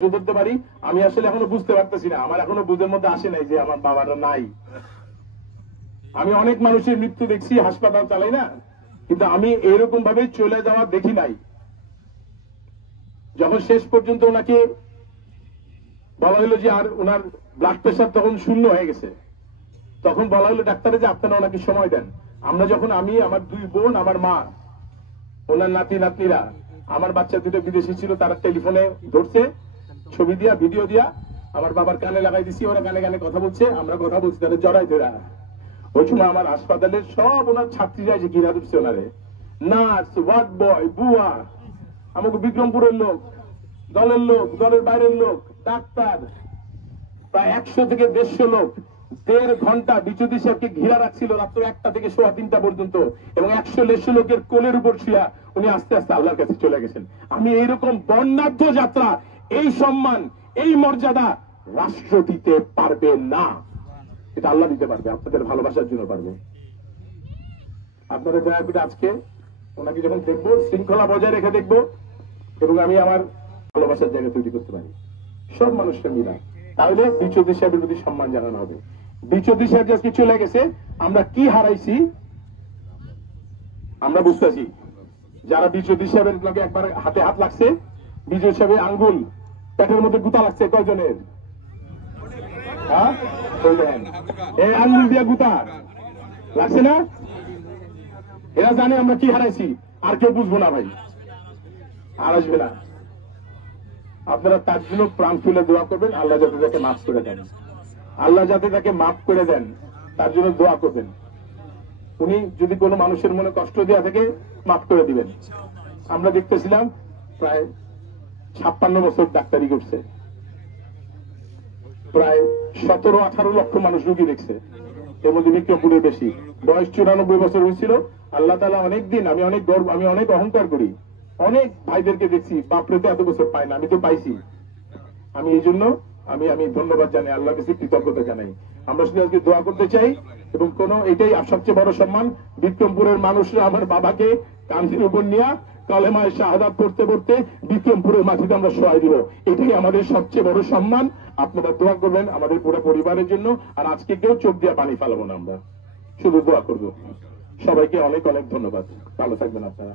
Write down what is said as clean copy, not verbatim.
ধরতে পারি। আমি আসলে এখনো বুঝতে পারতেছি না, আমার এখনো বুঝের মধ্যে আসে নাই যে আমার বাবারা নাই। আমি অনেক মানুষের মৃত্যু দেখছি, হাসপাতাল চালাই না, কিন্তু আমি এরকম ভাবে চলে যাওয়া দেখি নাই। যখন শেষ পর্যন্ত ওনাকে বলা হলো যে আর ওনার ব্লাড প্রেশার তখন শূন্য হয়ে গেছে, তখন বলা হলো ডাক্তারে যে আপনারা ওনাকে সময় দেন। আমরা যখন, আমি, আমার দুই বোন, আমার মা, ওনার নাতি নাতনিরা, আমার বাচ্চা দুটো বিদেশি ছিল, তারা টেলিফোনে ধরছে, ছবি দিয়া ভিডিও দিয়া আমার বাবার কানে লাগাই দিছি, ওরা কানে কানে কথা বলছে, আমরা কথা বলছি, তাদের জড়াই ধরা। ওই সময় আমার হাসপাতালের সব ওনার ছাত্রীরা এসে ঘিরা ধরছে ওনারে, নার্স, ওয়ার্ড বয়, বুয়া, আমাকে বিক্রমপুরের লোক, দলের লোক, দলের বাইরের লোক, ডাক্তার, প্রায় 100 থেকে 150 লোক 1.5 ঘন্টা বিচুদি সাহেবকে ঘিরা রাখছিল রাত্র 1টা থেকে 3:30 পর্যন্ত, এবং 100-150 লোকের কোলের উপর শুয়া উনি আস্তে আস্তে আল্লাহর কাছে চলে গেছেন। আমি এইরকম বর্ণাঢ্য যাত্রা, এই সম্মান, এই মর্যাদা রাষ্ট্র দিতে পারবে না, এটা আল্লাহ দিতে পারবে, আপনাদের ভালোবাসার জন্য পারবে। আপনারা দয়া করে আজকে ওনাকে যখন দেখবো, শৃঙ্খলা বজায় রেখে দেখবো, এবং আমি আমার ভালোবাসার জায়গা তৈরি করতে পারি সব মানুষকে মিলা, তাহলে বিচৌধুরী সাহেবের প্রতি সম্মান জানানো হবে। বিচৌধুরী সাহেব আজকে চলে গেছে, আমরা কি হারাইছি আমরা বুঝতেছি। যারা বিচৌধুরী সাহেবের লোকে একবার হাতে হাত লাগছে, বিজয় সাহেবের আঙ্গুল পেটের মধ্যে গুতা লাগছে কয়জনের? হ্যাঁ, এই আঙ্গুল দিয়া গুতা লাগছে না? এরা জানে আমরা কি হারাইছি, আর কেউ বুঝবো না ভাই, আর আসবে না। আপনারা তার জন্য প্রাণ খুলে দোয়া করবেন, আল্লাহ যাতে তাকে মাফ করে দেন, আল্লাহ যাতে তাকে মাফ করে দেন, তার জন্য দোয়া করবেন। উনি যদি কোনো মানুষের মনে কষ্ট দেওয়া থেকে মাফ করে দিবেন। আমরা দেখতেছিলাম প্রায় 56 বছর ডাক্তারি করছে, প্রায় 17-18 লক্ষ মানুষ রুগী দেখছে, এর মধ্যে বিক্রমপুরে বেশি। বয়স 94 বছর হয়েছিল। আল্লাহ তাআলা অনেকদিন, আমি অনেক গর্ব, আমি অনেক অহংকার করি, অনেক ভাইদেরকে দেখছি বাপরে তো এত বছর পাই না, আমি তো পাইছি। আমি এই জন্য আমি ধন্যবাদ জানাই, আল্লাহর কাছে কৃতজ্ঞতা জানাই। আমরা শুধু আজকে দোয়া করতে চাই, এবং কোন এটাই সবচেয়ে বড় সম্মান, বিক্রমপুরের মানুষরা আমার বাবাকে কাঁধের উপর নিয়ে কালেমায়ে শাহাদাত পড়তে পড়তে বিক্রমপুরের মাটিতে আমরা সহায় দিব, এটাই আমাদের সবচেয়ে বড় সম্মান। আপনারা দোয়া করবেন আমাদের পুরো পরিবারের জন্য। আর আজকে কেউ চোখ দিয়ে পানি ফেলাবো না, আমরা শুধু দোয়া করবো। সবাইকে অনেক অনেক ধন্যবাদ, ভালো থাকবেন আপনারা।